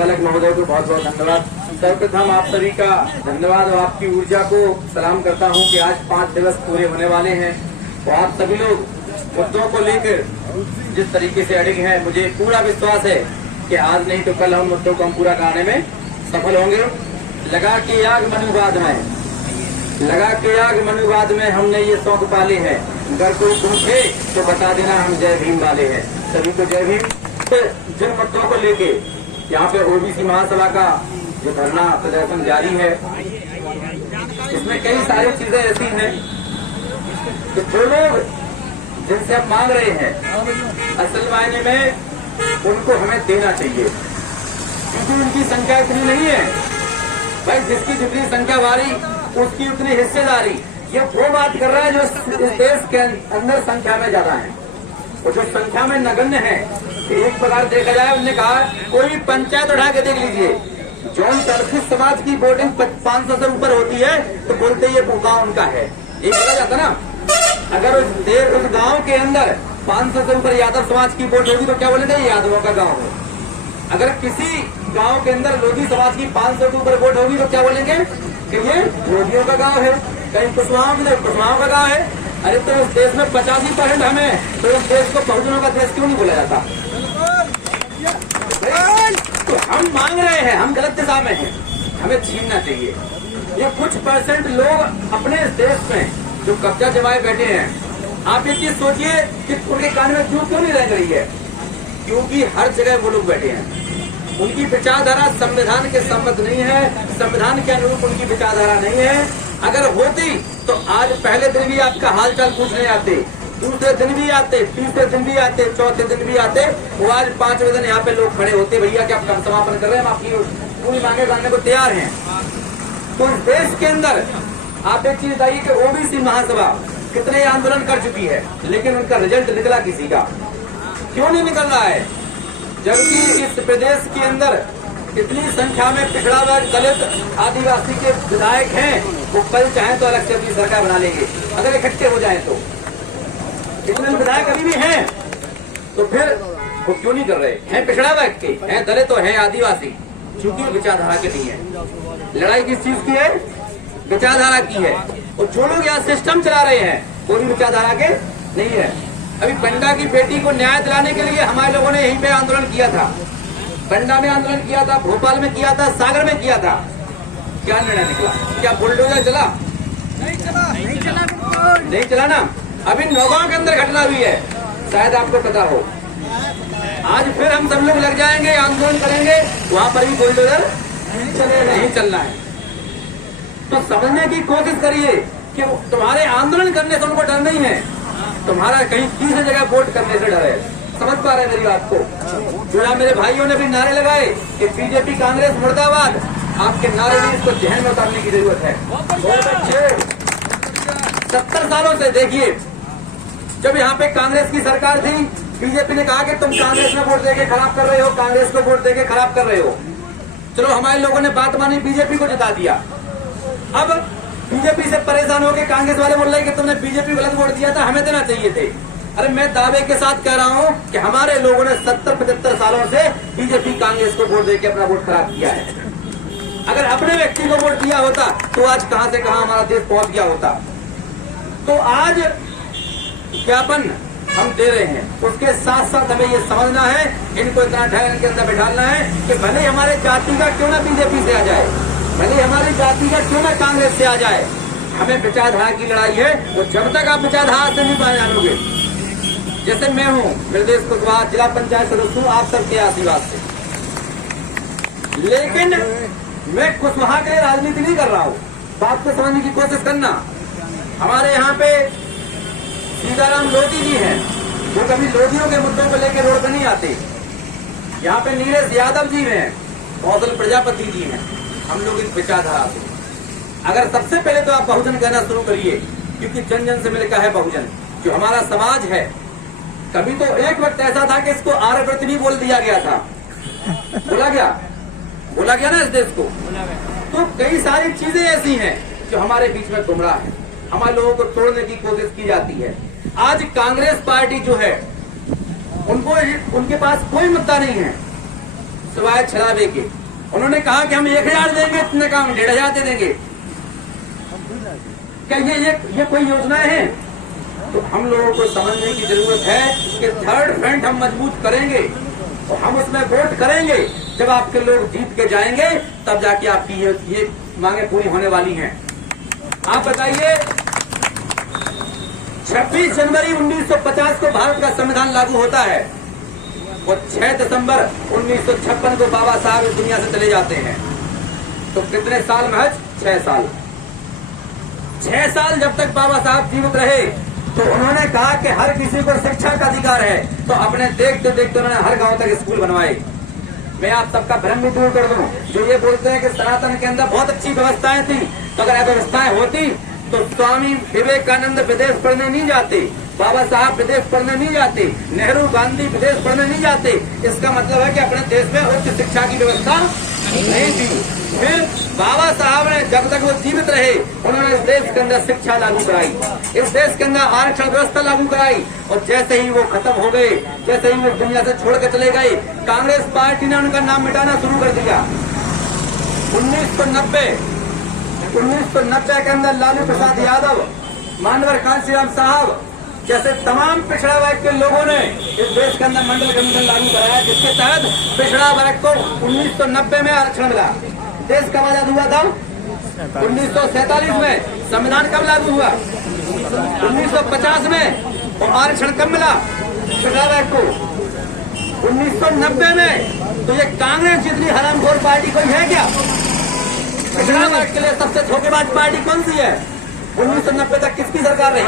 संचालक महोदय को बहुत बहुत धन्यवाद। सर्वप्रथम आप सभी का धन्यवाद और आपकी ऊर्जा को सलाम करता हूं कि आज 5 दिवस पूरे होने वाले हैं और आप सभी लोग मुद्दों को लेकर जिस तरीके से अड़िग हैं, मुझे पूरा विश्वास है कि आज नहीं तो कल हम मुद्दों को हम पूरा कराने में सफल होंगे। लगा के आग मनुवाद में हमने ये शौक पाले हैं, अगर कोई पूछे तो बता देना हम जय भीम वाले हैं। सभी को जय भीम। जिन मुद्दों को लेके यहाँ पे ओबीसी महासभा का जो धरना प्रदर्शन जारी है, इसमें कई सारी चीजें ऐसी हैं कि जो लोग जिनसे हम मांग रहे हैं असल मायने में उनको हमें देना चाहिए, क्योंकि उनकी संख्या इतनी नहीं है भाई। जिसकी जितनी संख्या बारी उसकी उतनी हिस्सेदारी। ये वो बात कर रहा है जो इस देश के अंदर संख्या में ज्यादा है और जो संख्या में नगण्य है। एक प्रकार देखा जाए, उन्होंने कहा कोई भी पंचायत उठा के देख लीजिए, जौन दलित समाज की वोटिंग 500 से ऊपर होती है तो बोलते ये गांव उनका है। ये बोला जाता ना, अगर उस गांव के अंदर 500 से ऊपर यादव समाज की वोट होगी तो क्या बोलेंगे, ये यादवों का गांव है। अगर किसी गांव के अंदर लोधी समाज की 500 से ऊपर वोट होगी तो क्या बोलेंगे कि ये लोधियों का गांव है। कहीं कुशवाहाओं का गांव है। अरे तो उस देश में 85% हमें, तो उस देश को बहुजनों का देश क्यों नहीं बोला जाता? तो हम मांग रहे हैं, हम गलत दिशा में हैं, हमें छीनना चाहिए। ये कुछ परसेंट लोग अपने देश में जो कब्जा जमाए बैठे हैं, आप ये चीज सोचिए कि उनके कान में जू क्यों नहीं रह रही है? क्योंकि हर जगह वो लोग बैठे हैं, उनकी विचारधारा संविधान के सम्मत नहीं है, संविधान के अनुरूप उनकी विचारधारा नहीं है। अगर होती तो आज पहले दिन भी आपका हालचाल पूछने आते, दूसरे दिन भी आते, तीसरे दिन भी आते, चौथे दिन भी आते। वो आज 5वें दिन यहाँ पे लोग खड़े होते, भैया क्या आप समापन कर रहे हैं, हम आपकी पूरी मांगे जानने को तैयार हैं। तो इस देश के अंदर आप एक चीज बताइए कि ओबीसी महासभा कितने आंदोलन कर चुकी है, लेकिन उनका रिजल्ट निकला किसी का? क्यों नहीं निकल रहा है? जबकि इस प्रदेश के अंदर इतनी संख्या में पिछड़ा वर्ग, दलित, आदिवासी के विधायक हैं, वो कल चाहे तो अलग से अपनी सरकार बना लेंगे अगर इकट्ठे हो जाए तो। इतने विधायक अभी भी हैं, तो फिर वो क्यों नहीं कर रहे हैं? पिछड़ा वर्ग के हैं, दलित तो हैं, आदिवासी, चूंकि विचारधारा के नहीं है। लड़ाई किस चीज की है? विचारधारा की है। और जो लोग यहाँ सिस्टम चला रहे हैं वो भी विचारधारा के नहीं है। अभी बंडा की बेटी को न्याय दिलाने के लिए हमारे लोगों ने यहीं पे आंदोलन किया था, बंडा में आंदोलन किया था, भोपाल में किया था, सागर में किया था। क्या निर्णय निकला? क्या बुलडोजर चला? नहीं चला ना। अभी नौगांव के अंदर घटना हुई है, शायद आपको पता हो। आज फिर हम सब लोग लग जाएंगे, आंदोलन करेंगे, वहां पर भी बुलडोजर नहीं चलना है। तो समझने की कोशिश करिए कि तुम्हारे आंदोलन करने से उनको डर नहीं है, तुम्हारा कहीं तीसरी जगह वोट करने से डर है। समझ पा रहे हैं मेरी बात को? जो मेरे भाइयों ने भी नारे लगाए कि बीजेपी कांग्रेस मुर्दाबाद, आपके नारे में इसको जहन में उतारने की जरूरत है। बहुत अच्छे 70 सालों से देखिए, जब यहाँ पे कांग्रेस की सरकार थी, बीजेपी ने कहा कि तुम कांग्रेस में वोट देके खराब कर रहे हो, कांग्रेस को वोट देके खराब कर रहे हो। चलो हमारे लोगों ने बात मानी, बीजेपी को जिता दिया। अब बीजेपी से परेशान होकर कांग्रेस वाले बोल रहे कि तुमने बीजेपी गलत वोट दिया था, हमें देना चाहिए थे। अरे मैं दावे के साथ कह रहा हूं कि हमारे लोगों ने 70-75 सालों से बीजेपी कांग्रेस को वोट देके अपना वोट खराब किया है। अगर अपने व्यक्ति को वोट दिया होता तो आज कहां से कहां हमारा देश पहुंच गया होता। तो आज ज्ञापन हम दे रहे हैं, उसके साथ साथ हमें ये समझना है, इनको इतना ढंग के अंदर बैठाना है कि भले हमारे जाति का क्यों ना बीजेपी से आ जाए, भले हमारी जाति का क्यों ना कांग्रेस से आ जाए, हमें विचारधारा की लड़ाई है। वो जब तक आप विचारधारा से नहीं पाए जानोगे, जैसे मैं हूँ मृदेश कुशवाहा, जिला पंचायत सदस्य हूँ आप सबके आशीर्वाद से, लेकिन मैं कुशवाहा के लिए राजनीति नहीं कर रहा हूँ। बात को समझने की कोशिश करना। हमारे यहाँ पे सीताराम लोधी जी हैं, वो कभी लोधियों के मुद्दों को लेकर रोड पर नहीं आते। यहाँ पे नीलेश यादव जी हैं, कौशल प्रजापति जी हैं। हम लोग इस विचारधारा से, अगर सबसे पहले तो आप बहुजन कहना शुरू करिए, क्योंकि जन जन से मिलकर है बहुजन। जो हमारा समाज है, कभी तो एक वक्त ऐसा था कि इसको आर्यव्रत भी बोल दिया गया था, बोला गया ना इस देश को। तो कई सारी चीजें ऐसी हैं जो हमारे बीच में गुमराह है, हमारे लोगों को तोड़ने की कोशिश की जाती है। आज कांग्रेस पार्टी जो है, उनको उनके पास कोई मुद्दा नहीं है, सिवाय छलावे के। उन्होंने कहा कि हम 1000 देंगे, इतने का हम 1500 दे देंगे। क्या ये कोई योजनाएं हैं? तो हम लोगों को समझने की जरूरत है कि थर्ड फ्रंट हम मजबूत करेंगे और हम उसमें वोट करेंगे। जब आपके लोग जीत के जाएंगे तब जाके आपकी ये मांगे पूरी होने वाली हैं। आप बताइए, 26 जनवरी 1950 को भारत का संविधान लागू होता है और 6 दिसंबर 1956 को बाबा साहब इस दुनिया से चले जाते हैं। तो कितने साल महज? 6 साल। 6 साल जब तक बाबा साहब जीवित रहे तो उन्होंने कहा कि हर किसी को शिक्षा का अधिकार है। तो अपने देखते देखते उन्होंने हर गांव तक स्कूल बनवाए। मैं आप सबका भ्रम भी दूर कर दूं, जो ये बोलते हैं कि सनातन के अंदर बहुत अच्छी व्यवस्थाएं थी, तो अगर व्यवस्थाएं होती तो स्वामी विवेकानंद विदेश पढ़ने नहीं जाते, बाबा साहब विदेश पढ़ने नहीं जाते, नेहरू गांधी विदेश पढ़ने नहीं जाते। इसका मतलब है कि अपने देश में उच्च शिक्षा की व्यवस्था नहीं थी। फिर बाबा साहब ने जब तक वो जीवित रहे उन्होंने इस देश के अंदर शिक्षा लागू कराई, इस देश के अंदर आरक्षण व्यवस्था लागू कराई। और जैसे ही वो खत्म हो गए, जैसे ही वो दुनिया से छोड़ कर चले गए, कांग्रेस पार्टी ने उनका नाम मिटाना शुरू कर दिया। 1990 के अंदर लालू प्रसाद यादव, मानवर कांशीराम साहब जैसे तमाम पिछड़ा वर्ग के लोगों ने इस देश के अंदर मंडल कमीशन लागू कराया, जिसके तहत पिछड़ा वर्ग को 1990 में आरक्षण मिला। देश कब आजाद हुआ था? 1947 में। संविधान कब लागू हुआ? 1950 में। और आरक्षण कब मिला पिछड़ा वर्ग को? 1990 में। तो ये कांग्रेस जितनी हरामखोर पार्टी कोई है क्या? पिछड़ा वर्ग के लिए सबसे धोखेबाज पार्टी कौन सी है? 1990 तक किसकी सरकार रही?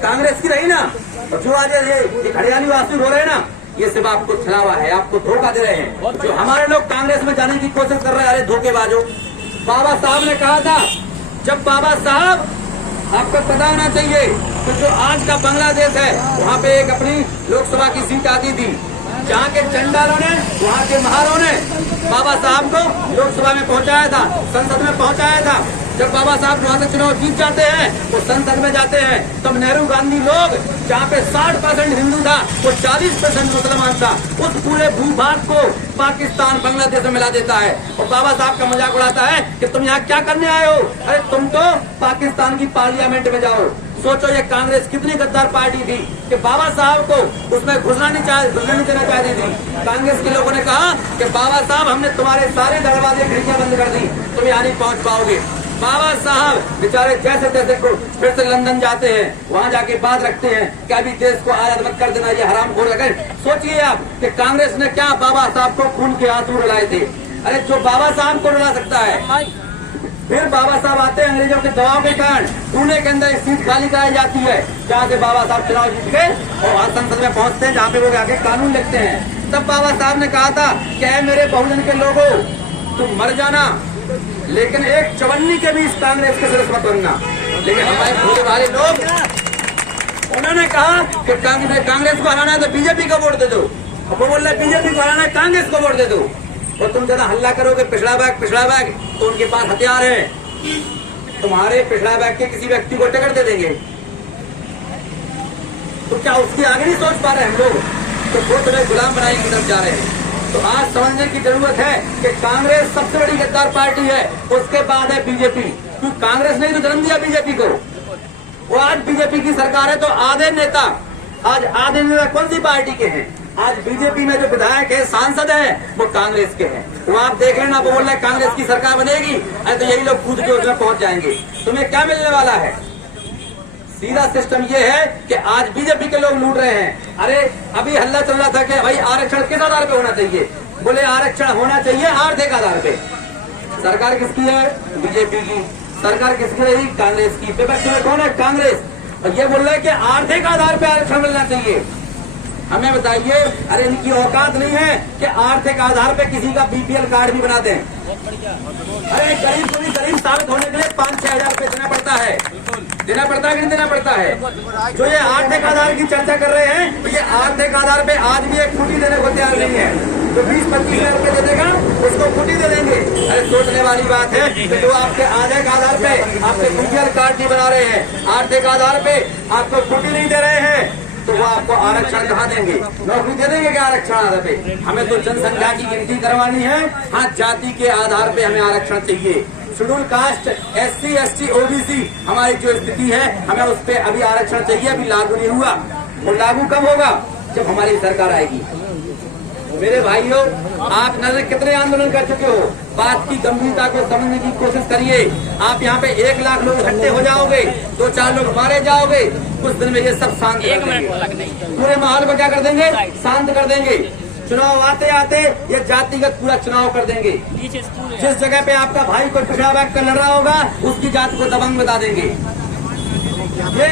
कांग्रेस की रही ना। और जो आज ये हरियाणी वासी हो रहे हैं ना, ये सिर्फ आपको छलावा है, आपको धोखा दे रहे हैं। जो हमारे लोग कांग्रेस में जाने की कोशिश कर रहे हैं, अरे धोखेबाजों। बाबा साहब ने कहा था, जब बाबा साहब, आपको पता होना चाहिए कि जो आज का बांग्लादेश है वहाँ पे एक अपनी लोकसभा की सीट आती थी, जहाँ के चंडालों ने, वहाँ के महारों ने बाबा साहब को लोकसभा में पहुँचाया था, संसद में पहुँचाया था। जब बाबा साहब वहाँ से चुनाव जीत जाते हैं वो संसद में जाते हैं, तब नेहरू गांधी लोग, जहाँ पे 60% हिंदू था वो 40% मुसलमान था, उस पूरे भूभाग को पाकिस्तान बांग्लादेश में मिला देता है। और बाबा साहब का मजाक उड़ाता है कि तुम यहाँ क्या करने आए हो? अरे तुम तो पाकिस्तान की पार्लियामेंट में जाओ। सोचो ये कांग्रेस कितनी गद्दार पार्टी थी कि बाबा साहब को उसमें घुसना नहीं देना चाहती थी। कांग्रेस के लोगों ने कहा कि बाबा साहब, हमने तुम्हारे सारे दरवाजे खिड़कियां बंद कर दी, तुम यहाँ नहीं पहुँच पाओगे। बाबा साहब बेचारे जैसे तैसे को फिर से लंदन जाते हैं, वहाँ जाके बात रखते हैं कि अभी देश को आजाद मत कर देना, ये हरामखोर लगे। सोचिए आप कि कांग्रेस ने क्या बाबा साहब को खून के आंसू रुलाए थे। अरे जो बाबा साहब को रुला सकता है। फिर बाबा साहब आते हैं, अंग्रेजों के दबाव के कारण पुणे के अंदर एक सीट खाली कराई जाती है, जहाँ से बाबा साहब चुनाव जीत के और वहाँ संसद में पहुँचते हैं, जहाँ पे वो आके कानून लिखते हैं। तब बाबा साहब ने कहा था कि मेरे बहुजन के लोगों, तुम मर जाना लेकिन एक चवन्नी के भी इस कांग्रेस के सदस्य मत बनना। लेकिन हमारे भोले वाले लोग, उन्होंने कहा कि कांग्रेस को हराना है तो बीजेपी को वोट दे दो। अब वो बोल रहे बीजेपी को हराना है, कांग्रेस को वोट दे दो। और तुम ज्यादा हल्ला करोगे पिछड़ा बैग, तो उनके पास हथियार है, तुम्हारे पिछड़ा बैग के किसी व्यक्ति को टिकट दे देंगे। तो क्या उसकी आगे नहीं सोच पा रहे हम लोग? तो वो तुम्हें गुलाम बनाने की तरफ जा रहे हैं। तो आज समझने की जरूरत है कि कांग्रेस सबसे बड़ी गद्दार पार्टी है, उसके बाद है बीजेपी। क्योंकि कांग्रेस ने तो जन्म दिया बीजेपी को। वो आज बीजेपी की सरकार है तो आधे नेता कौन सी पार्टी के हैं? आज बीजेपी में जो विधायक है, सांसद है, वो कांग्रेस के हैं। वो आप देख लेना, वो बोल रहे कांग्रेस की सरकार बनेगी, अरे तो यही लोग कूद के उसमें पहुंच जाएंगे। तुम्हें क्या मिलने वाला है? सीधा सिस्टम ये है कि आज बीजेपी के लोग लूट रहे हैं। अरे अभी हल्ला चल रहा था कि भाई आरक्षण किस आधार पे होना चाहिए? बोले आरक्षण होना चाहिए आर्थिक आधार पे। सरकार किसकी है? बीजेपी की। सरकार किसकी रही? कांग्रेस की। विपक्ष में कौन है? कांग्रेस। और ये बोल रहे हैं कि आर्थिक आधार पे आरक्षण मिलना चाहिए। हमें बताइए, अरे इनकी औकात नहीं है कि आर्थिक आधार पे किसी का बीपीएल कार्ड भी बना दें। अरे गरीब को भी गरीब साबित होने के लिए 5-6 हजार रुपए देना पड़ता है। देना पड़ता है कि नहीं देना पड़ता है? जो ये आर्थिक आधार की चर्चा कर रहे हैं, तो ये आर्थिक आधार पे आज भी एक फुटी देने को तैयार नहीं है। जो 20-25 हजार रुपए दे देगा उसको फुटी दे देंगे। अरे सोचने वाली बात है कि जो आपके आर्थिक आधार पे आपके बीपीएल कार्ड नहीं बना रहे हैं, आर्थिक आधार पे आपको फुटी नहीं दे रहे हैं, तो वो आपको आरक्षण कहाँ देंगे? नौकरी दे देंगे क्या आरक्षण आधार पे? हमें तो जनसंख्या की गिनती करवानी है। हाँ, जाति के आधार पे हमें आरक्षण चाहिए। Schedule caste, SC ST OBC हमारी जो स्थिति है, हमें उस पर अभी आरक्षण चाहिए। अभी लागू नहीं हुआ। वो लागू कब होगा? जब हमारी सरकार आएगी। मेरे भाइयों, आप न कितने आंदोलन कर चुके हो, बात की गंभीरता को समझने की कोशिश करिए। आप यहाँ पे 1 लाख लोग इकट्ठे हो जाओगे, 2-4 लोग मारे जाओगे, कुछ दिन में ये सब शांत कर देंगे। पूरे माहौल को क्या कर देंगे? शांत कर देंगे। चुनाव आते आते ये जातिगत पूरा चुनाव कर देंगे। जिस जगह पे आपका भाई कोई पिछड़ा बैठ कर लड़ रहा होगा, उसकी जाति को दबंग बता देंगे, ये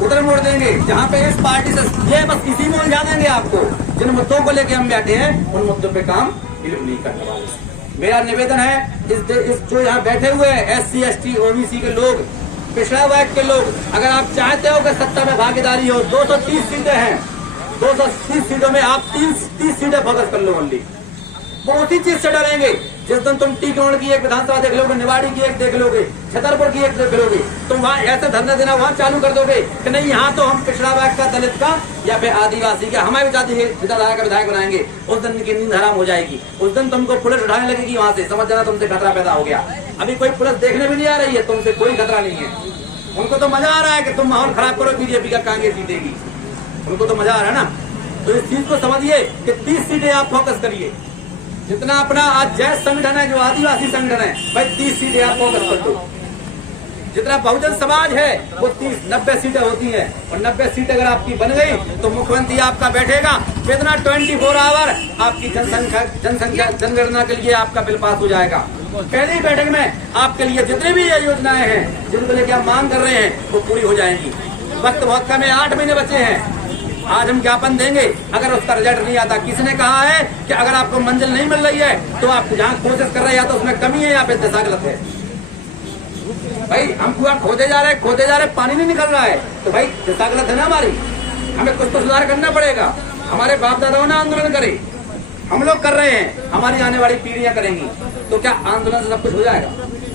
उधर मोड़ देंगे। जहाँ पे इस पार्टी से ये बस इसी में उलझा देंगे आपको। जिन मुद्दों को लेके हम बैठे हैं, उन मुद्दों पे काम बिल्कुल नहीं करने वाले। मेरा निवेदन है, इस जो यहाँ बैठे हुए हैं SC ST OBC के लोग, पिछड़ा वर्ग के लोग, अगर आप चाहते हो कि सत्ता में भागीदारी हो, 230 सीटें हैं, 230 सीटों में आप 30 सीटें फोकस कर लो ओनली। वो उसी चीज से डरेंगे। जिस दिन तुम टीकमगढ़ की एक विधानसभा देख लोगे, निवाड़ी की एक देख लोगे, छतरपुर की एक देख लोगे, तुम वहाँ ऐसे धरना देना वहाँ चालू कर दोगे कि नहीं, यहाँ तो हम पिछड़ा वर्ग का, दलित का या फिर आदिवासी का, हमारी जाति विचारधारा का विधायक बनाएंगे। उस दिन की नींद हराम हो जाएगी। उस दिन तुमको पुलिस उठाने लगेगी वहाँ से, समझ जाना तुमसे खतरा पैदा हो गया। अभी कोई पुलिस देखने भी नहीं आ रही है, तुमसे कोई खतरा नहीं है। उनको तो मजा आ रहा है कि तुम माहौल खराब करो, बीजेपी का कांग्रेस जीतेगी, उनको तो मजा आ रहा है ना। तो इस चीज को समझिए कि 30 सीटें आप फोकस करिए। जितना अपना आज जैस संगठन है, जो आदिवासी संगठन है, भाई 30 सीटें आप फोकस कर दो। जितना बहुजन समाज है वो 90 सीटें होती हैं, और 90 सीट अगर आपकी बन गई तो मुख्यमंत्री आपका बैठेगा, कितना 24 आवर आपकी जनगणना के लिए आपका बिल पास हो जाएगा। पहली बैठक में आपके लिए जितनी भी ये योजनाएं हैं, जिनको लेकर आप मांग कर रहे हैं, वो पूरी हो जाएंगी। वक्त बहुत कम है, 8 महीने बचे हैं। आज हम ज्ञापन देंगे, अगर उसका रिजल्ट नहीं आता, किसी ने कहा है कि अगर आपको मंजिल नहीं मिल रही है तो आप जहाँ कोशिश कर रहे हैं या तो उसमें कमी है या फिर दिशा गलत है। भाई हम पूरा खोदे जा रहे, पानी नहीं निकल रहा है, तो भाई दिशा गलत है ना हमारी। हमें कुछ तो सुधार करना पड़ेगा। हमारे बाप दादाओं ने आंदोलन करे, हम लोग कर रहे हैं, हमारी आने वाली पीढ़ियां करेंगी। तो क्या आंदोलन से सब कुछ हो जाएगा?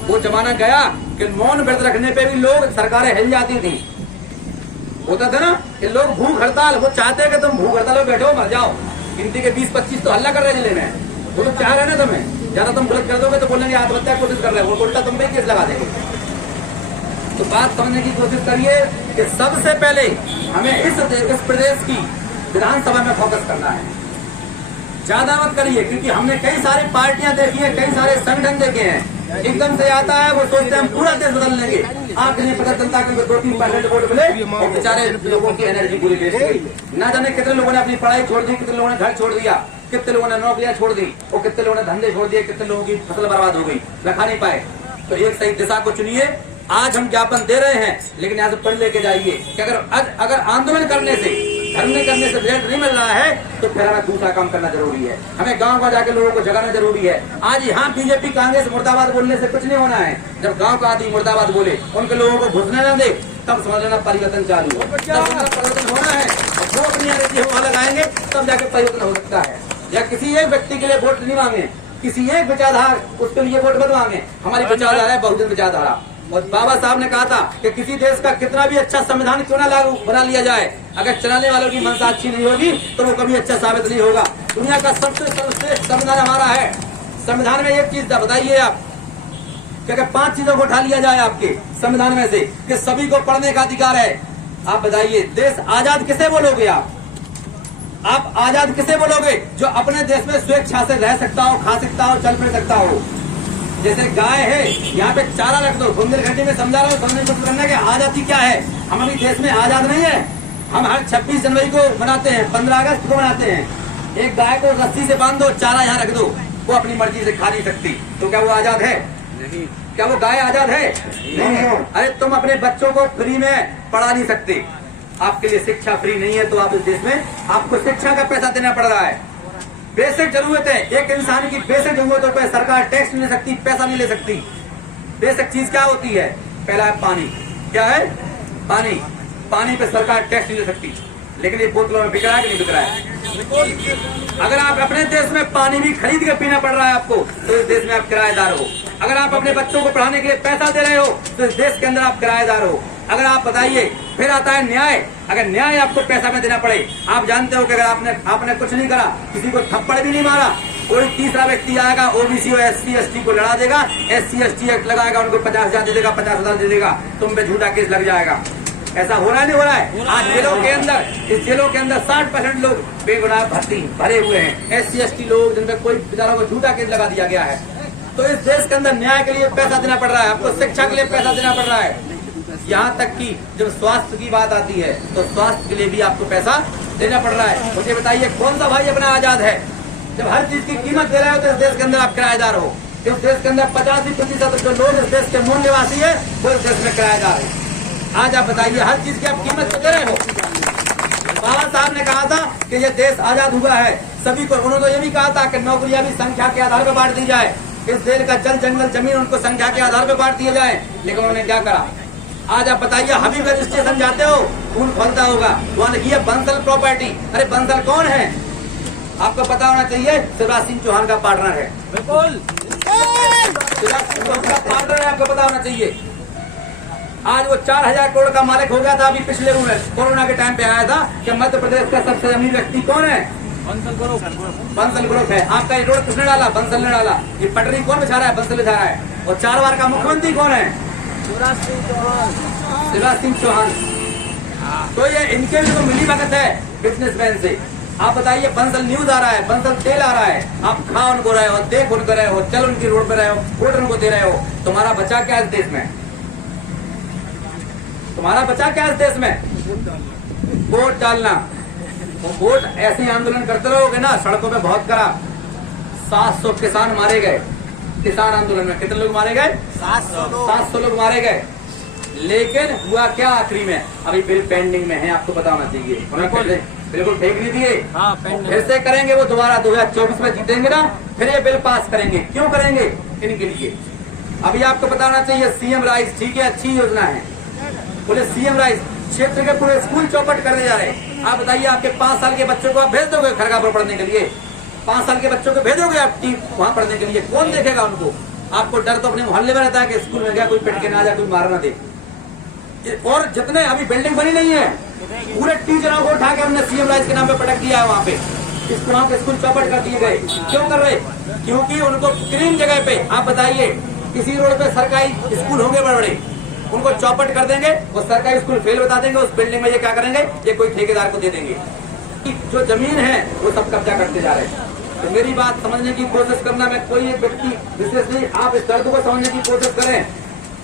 वो जमाना गया कि मौन व्रत रखने पे भी लोग, सरकारें हिल जाती थी। होता था ना कि लोग भूख हड़ताल, वो चाहते हैं कि तुम भूख हड़ताल में बैठो, मर जाओ। गिनती के 20-25 तो हल्ला कर रहे जिले में, वो तो चाह रहे ना तुम्हें। ज्यादा तुम गलत कर दोगे तो बोलेंगे आत्महत्या की कोशिश कर रहे हो, वो उल्टा तुम पे केस लगा देंगे। तो बात समझने की कोशिश करिए कि सबसे पहले हमें इस प्रदेश की विधानसभा में फोकस करना है। ज्यादा मत करिए, क्योंकि हमने कई सारी पार्टियां देखी है, कई सारे संगठन देखे हैं। एकदम से आता है, वो सोचते हैं हम पूरा देश बदल लेंगे। आप नहीं पता चलता कि 2-3% वोट मिले और बेचारे लोगों की एनर्जी पूरी वेस्ट गई। ना जाने कितने लोगों ने अपनी पढ़ाई छोड़ दी, कितने लोगों ने घर छोड़ दिया, कितने लोगों ने नौकरियां छोड़ दी, और कितने लोगों ने धंधे छोड़ दिए, कितने लोगों की फसल बर्बाद हो गई, रखा नहीं पाए। तो एक सही दिशा को चुनिए। आज हम ज्ञापन दे रहे हैं, लेकिन यहाँ से पढ़ लेके जाइए कि अगर आंदोलन करने से, धरने करने से रिजल्ट नहीं मिल रहा है तो फिर हमें दूसरा काम करना जरूरी है। हमें गांव में जाकर लोगों को जगाना जरूरी है। आज यहाँ बीजेपी कांग्रेस मुर्दाबाद बोलने से कुछ नहीं होना है। जब गांव का आदमी मुर्दाबाद बोले, उनके लोगों को घुसने न दे, तब समझ लेना परिवर्तन चालू, परिवर्तन होना है। जो अपनी नीति वहां लगाएंगे तब जाकर परिवर्तन हो सकता है। या किसी एक व्यक्ति के लिए वोट नहीं मांगे, किसी एक विचारधारा उसके लिए वोट मत मांगे। हमारी विचारधारा है बहुजन विचारधारा। और बाबा साहब ने कहा था कि किसी देश का कितना भी अच्छा संविधान क्यों ना लागू बना लिया जाए, अगर चलाने वालों की मनसा अच्छी नहीं होगी तो वो कभी अच्छा साबित नहीं होगा। दुनिया का सबसे सर्वश्रेष्ठ संविधान हमारा है। संविधान में एक चीज बताइए आप कि अगर 5 चीजों को उठा लिया जाए आपके संविधान में से कि सभी को पढ़ने का अधिकार है, आप बताइए देश आजाद किसे बोलोगे? आप आजाद किसे बोलोगे? जो अपने देश में स्वेच्छा से रह सकता हो, खा सकता हो, चल फिर सकता हो। जैसे गाय है, यहाँ पे चारा रख दो। बुंदेलखंडी में समझा रहा हूँ, समझने की कोशिश करना कि आजादी क्या है। हम अभी देश में आजाद नहीं है। हम हर 26 जनवरी को मनाते हैं, 15 अगस्त को मनाते हैं। एक गाय को रस्सी से बांध दो, चारा यहाँ रख दो, वो अपनी मर्जी से खा नहीं सकती, तो क्या वो आजाद है? नहीं। क्या वो गाय आजाद है? नहीं। अरे तुम अपने बच्चों को फ्री में पढ़ा नहीं सकते, आपके लिए शिक्षा फ्री नहीं है, तो आप इस देश में आपको शिक्षा का पैसा देना पड़ रहा है। बेसिक जरूरत है, एक इंसान की बेसिक जरूरतों पर सरकार टैक्स नहीं ले सकती, पैसा नहीं ले सकती। बेसिक चीज क्या होती है? पहला है पानी। क्या है? पानी। पानी पे सरकार टैक्स नहीं ले सकती, लेकिन ये बोतलों में बिक रहा है कि नहीं बिक रहा है? अगर आप अपने देश में पानी भी खरीद के पीना पड़ रहा है आपको, तो इस देश में आप किराएदार हो। अगर आप अपने बच्चों को पढ़ाने के लिए पैसा दे रहे हो, तो इस देश के अंदर आप किराएदार हो। अगर आप बताइए, फिर आता है न्याय। अगर न्याय आपको पैसा में देना पड़े, आप जानते हो कि अगर आपने कुछ नहीं करा, किसी को थप्पड़ भी नहीं मारा, कोई तीसरा व्यक्ति आएगा, ओबीसी और SC ST को लड़ा देगा, SC ST एक्ट लगाएगा, उनको 50,000 दे देगा, 50,000 दे देगा, तुम पे झूठा केस लग जाएगा। ऐसा हो रहा है नहीं हो रहा है? आज जेलों के अंदर, इस जेलों के अंदर 60% लोग बेगुनाह भरे हुए हैं, SC ST लोग, जिन पे कोई बेचारों को झूठा केस लगा दिया गया है। तो इस देश के अंदर न्याय के लिए पैसा देना पड़ रहा है, आपको शिक्षा के लिए पैसा देना पड़ रहा है, यहाँ तक कि जब स्वास्थ्य की बात आती है तो स्वास्थ्य के लिए भी आपको पैसा देना पड़ रहा है। मुझे बताइए, कौन सा भाई अपना आजाद है जब हर चीज की कीमत दे रहे हो? तो इस देश के अंदर आप किराएदार हो। इस देश के अंदर 85% जो लोग इस देश के मूल निवासी है, वो इस देश में किराएदार है। आज आप बताइए, हर चीज की आप कीमत तो दे रहे हो। बाबा साहब ने कहा था कि ये देश आजाद हुआ है सभी को, उन्होंने तो ये भी कहा था कि नौकरियां भी संख्या के आधार पर बांट दी जाए, इस देश का जल जंगल जमीन उनको संख्या के आधार पर बांट दिए जाए, लेकिन उन्होंने क्या करा? आज आप बताइए, हबीबगंज स्टेशन जाते हो, खून खोलता होगा, वहाँ लिखी है बंसल प्रॉपर्टी। अरे बंसल कौन है? आपको पता होना चाहिए, शिवराज सिंह चौहान का पार्टनर है। बिल्कुल, शिवराज सिंह चौहान का पार्टनर है, आपको पता होना चाहिए। आज वो 4,000 करोड़ का मालिक हो गया था। अभी पिछले कोरोना के टाइम पे आया था कि मध्य प्रदेश का सबसे अमीर व्यक्ति कौन है? बंसल ग्रुप है। आपका ये रोड किसने डाला? बंसल ने डाला। ये पटरी कौन बिछा रहा है? बंसल बिछा रहा है। और 4 बार का मुख्यमंत्री कौन है? शिवराज सिंह चौहान। तो ये इनके भी तो मिली भगत है बिजनेसमैन से। आप बताइए, बंसल न्यूज आ रहा है, बंसल तेल आ रहा है, आप खा उनको रहे हो, देख उनको रहे हो, चल उनकी रोड पे रहे हो, वोट उनको दे रहे हो। तुम्हारा बचा क्या इस देश में? तुम्हारा बचा क्या इस देश में? वोट डालना। वोट ऐसे आंदोलन करते रहोगे ना, सड़कों पे बहुत करा। 700 किसान मारे गए किसान आंदोलन में। कितने लोग मारे गए? 700 लोग मारे गए। लेकिन हुआ क्या आखिरी में? अभी बिल पेंडिंग में है, आपको पता होना चाहिए। उन्होंने बिल्कुल फेंक नहीं दिए, फिर से करेंगे वो दोबारा। 2024 में जीतेंगे ना, फिर ये बिल पास करेंगे। क्यों करेंगे? इनके लिए। अभी आपको पता होना चाहिए, CM राइस, ठीक है, अच्छी योजना है, बोले CM राइस, क्षेत्र के पूरे स्कूल चौपट करने जा रहे हैं। आप बताइए, आपके 5 साल के बच्चों को आप भेज दोगे खरगापुर पढ़ने के लिए? 5 साल के बच्चों को भेजोगे आप वहाँ पढ़ने के लिए? कौन देखेगा उनको? आपको डर तो अपने मोहल्ले में रहता है कि स्कूल में गया कोई पिट के ना जाए, कोई मार ना दे। और जितने अभी बिल्डिंग बनी नहीं है, पूरे टीचरों को उठा के हमने CM राइस के नाम पे पटक दिया है। वहाँ पे वहाँ के स्कूल चौपट कर दिए गए। क्यों कर रहे? क्योंकि उनको क्लीन जगह पे, आप बताइए, किसी रोड पे सरकारी स्कूल होंगे बड़े बड़े, उनको चौपट कर देंगे, वो सरकारी स्कूल फेल बता देंगे। उस बिल्डिंग में ये क्या करेंगे? ये कोई ठेकेदार को दे देंगे। जो जमीन है वो सब कब्जा करते जा रहे हैं। तो मेरी बात समझने की कोशिश करना, मैं कोई एक व्यक्ति विशेष नहीं, आप इस दर्द को समझने की कोशिश करें।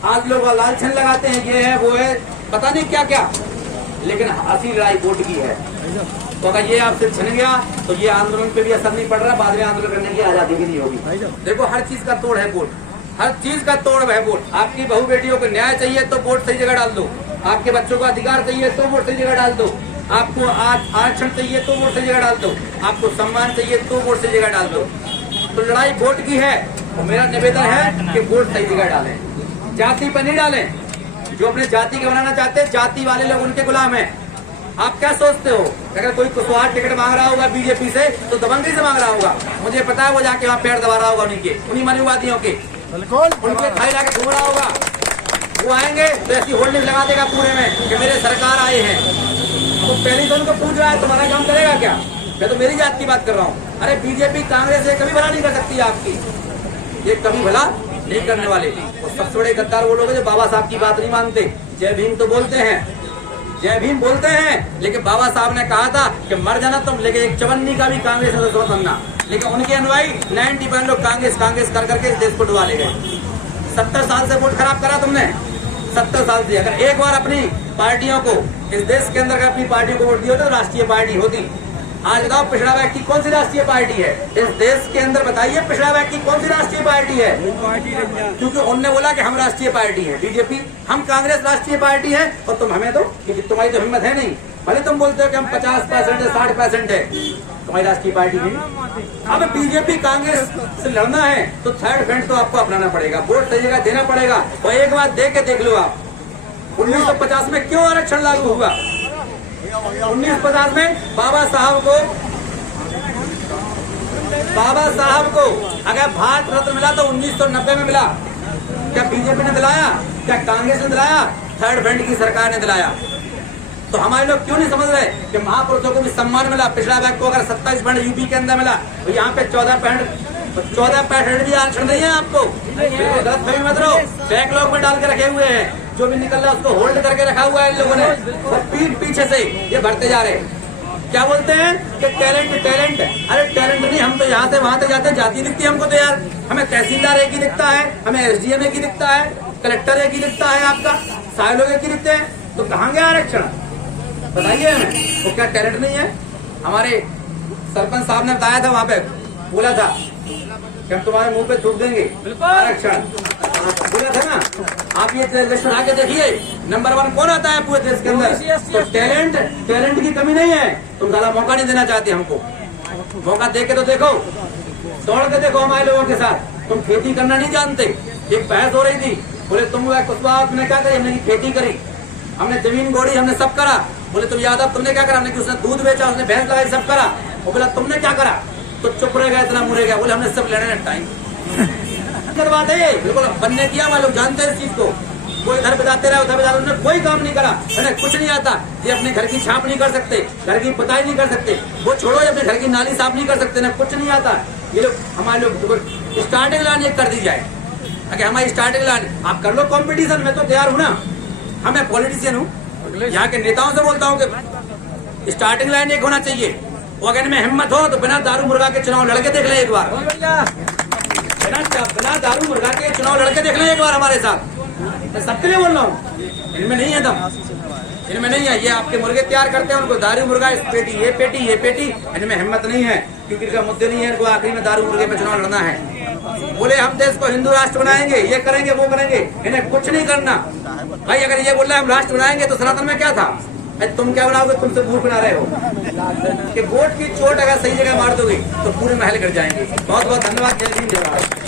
आज लोग लालछन लगाते हैं, ये है वो है, पता नहीं क्या क्या, लेकिन असली लड़ाई वोट की है। तो अगर ये आपसे छिन गया तो ये आंदोलन पे भी असर नहीं पड़ रहा, बाद में आंदोलन करने की आजादी भी नहीं होगी। देखो, हर चीज का तोड़ है वोट, हर चीज का तोड़ है वोट। आपकी बहू बेटियों को न्याय चाहिए तो वोट सही जगह डाल दो। आपके बच्चों को अधिकार चाहिए तो वोट सही जगह डाल दो। आपको आरक्षण चाहिए तो वोट सही जगह डाल दो। आपको सम्मान चाहिए तो वोट सही जगह डाल दो। तो लड़ाई वोट की है, और मेरा निवेदन है कि वोट सही जगह डालें, जाति पर नहीं डालें। जो अपने जाति के बनाना चाहते हैं, जाति वाले लोग उनके गुलाम हैं। आप क्या सोचते हो? अगर कोई कुशवाहा टिकट मांग रहा होगा बीजेपी से, तो दबंगी से मांग रहा होगा। मुझे पता है, वो जाके वहाँ पैर दबा रहा होगा उन्हीं मानववादियों के, उनके थाई लाके घूम रहा होगा। वो आएंगे तो ऐसी होल्डिंग लगा देगा पूरे में कि मेरे सरकार आए हैं। तो पहले तो उनको पूछ रहा है, तुम्हारा काम करेगा क्या? मैं तो मेरी जात की बात कर रहा हूँ। अरे बीजेपी कांग्रेस से कभी भला नहीं कर सकती आपकी, ये कभी भला नहीं करने वाले। और सबसे बड़े गद्दार वो लोग हैं जो बाबा साहब की बात नहीं मानते। जय भीम तो बोलते हैं, जय भीम बोलते हैं, लेकिन बाबा साहब ने कहा था कि मर जाना तुम, लेकिन एक चवन्नी का भी कांग्रेस सदस्य बनना। लेकिन उनके अनुयायी 90% लोग कांग्रेस कर करके इस देश को डुबा ले गए। 70 साल से वोट खराब करा तुमने, 70 साल से। अगर एक बार अपनी पार्टियों को, इस देश के अंदर अगर अपनी पार्टियों को वोट दिया तो राष्ट्रीय पार्टी होती। आज बताओ, पिछड़ा व्यक्ति कौन सी राष्ट्रीय पार्टी है इस देश के अंदर? बताइए, पिछड़ा व्यक्ति कौन सी राष्ट्रीय पार्टी है? क्योंकि उन्होंने बोला कि हम राष्ट्रीय पार्टी है बीजेपी, हम कांग्रेस राष्ट्रीय पार्टी है, और तुम हमें तो, क्योंकि तुम्हारी तो हिम्मत है नहीं। भले तुम बोलते हो कि हम 50% है, 60% है, तुम्हारी राष्ट्रीय पार्टी नहीं। अब बीजेपी कांग्रेस से लड़ना है तो थर्ड फ्रंट तो आपको अपनाना पड़ेगा, वोट सही जगह देना पड़ेगा। और एक बात देख लो आप, 1950 में क्यों आरक्षण लागू हुआ? 1950 में बाबा साहब को अगर भारत रत्न मिला तो 1990 में मिला। क्या बीजेपी ने दिलाया? क्या कांग्रेस ने दिलाया? थर्ड फ्रंट की सरकार ने दिलाया। तो हमारे लोग क्यों नहीं समझ रहे कि महापुरुषों को भी सम्मान मिला। पिछड़ा बैग को अगर 27% यूपी के अंदर मिला तो यहाँ पे 14% भी आरक्षण नहीं है आपको। गलत फहमी मत रहो। बैकलॉग में डाल के रखे हुए हैं, जो भी निकल रहा है उसको होल्ड करके रखा हुआ है इन लोगों ने, और पीठ पीछे से ये भरते जा रहे हैं। क्या बोलते हैं कि टैलेंट टैलेंट, अरे टैलेंट नहीं, हम तो यहाँ से वहां तक जाते हैं, जाति दिखती है हमको तो यार। हमें तहसीलदार एक ही दिखता है, हमें SDM एक ही दिखता है, कलेक्टर एक ही दिखता है, आपका सारे लोग एक ही दिखते हैं। तो कहाँ गया आरक्षण बताइए हमें। वो क्या टैलेंट नहीं है? हमारे सरपंच साहब ने बताया था, वहां पे बोला था कि हम तुम्हारे मुंह पे थूक देंगे आरक्षण, बोला था ना। आप ये लिस्ट बना के देखिए, नंबर 1 कौन आता है पूरे देश के अंदर। तो टैलेंट की कमी नहीं है, तुम साला मौका नहीं देना चाहते हमको। मौका दे के तो देखो, दौड़ के देखो हमारे लोगों के साथ। तुम खेती करना नहीं जानते। एक बहस हो रही थी, बोले तुमने क्या करी? हमने खेती करी, हमने जमीन गोड़ी, हमने सब करा। बोले तुम यादव तुमने क्या करा? हमने उसने दूध बेचा, उसने भैंस लगाई, सब करा। वो बोला तुमने क्या करा? तो चुप रह गया, इतना मुड़े गया। बोले हमने सब लेने टाइम बात है, बिल्कुल बनने किया। हमारे लोग जानते हैं इस चीज को। कोई इधर बताते रहे, उधर बताते, उन्होंने कोई काम नहीं करा, उन्हें कुछ नहीं आता। ये अपने घर की छाप नहीं कर सकते, घर की पुताई नहीं कर सकते, वो छोड़ो, ये अपने घर की नाली साफ नहीं कर सकते, ना कुछ नहीं आता। ये लोग हमारे लोग स्टार्टिंग लाइन एक कर दी जाए, अगर हमारी स्टार्टिंग लाइन आप कर लो कॉम्पिटिशन में, तो तैयार हूँ ना। मैं पॉलिटिशियन हूँ, यहाँ के नेताओं से बोलता हूँ कि स्टार्टिंग लाइन एक होना चाहिए। वो अगर इनमें हिम्मत हो तो बिना दारू मुर्गा के चुनाव लड़के देख ले एक बार, बिना दारू मुर्गा के चुनाव लड़के देख ले एक बार हमारे साथ। मैं सबके लिए बोल रहा हूँ, इनमें नहीं है दम, इनमें नहीं है। ये आपके मुर्गे तैयार करते हैं, उनको दारू मुर्गा, इस पेटी ये पेटी ये पेटी, इनमें हिम्मत नहीं है, क्योंकि इनका मुद्दे नहीं है। इनको आखिरी में दारू मुर्गे पे चुनाव लड़ना है। बोले हम देश को हिंदू राष्ट्र बनाएंगे, ये करेंगे वो करेंगे, इन्हें कुछ नहीं करना। भाई अगर ये बोल रहे हैं हम राष्ट्र बनाएंगे, तो सनातन में क्या था? तुम क्या बनाओगे? तुमसे मूर्ख बना रहे हो कि वोट की चोट अगर सही जगह मार दोगे तो पूरे महल गिर जाएंगे। बहुत बहुत धन्यवाद। जय हिंद, जय भारत।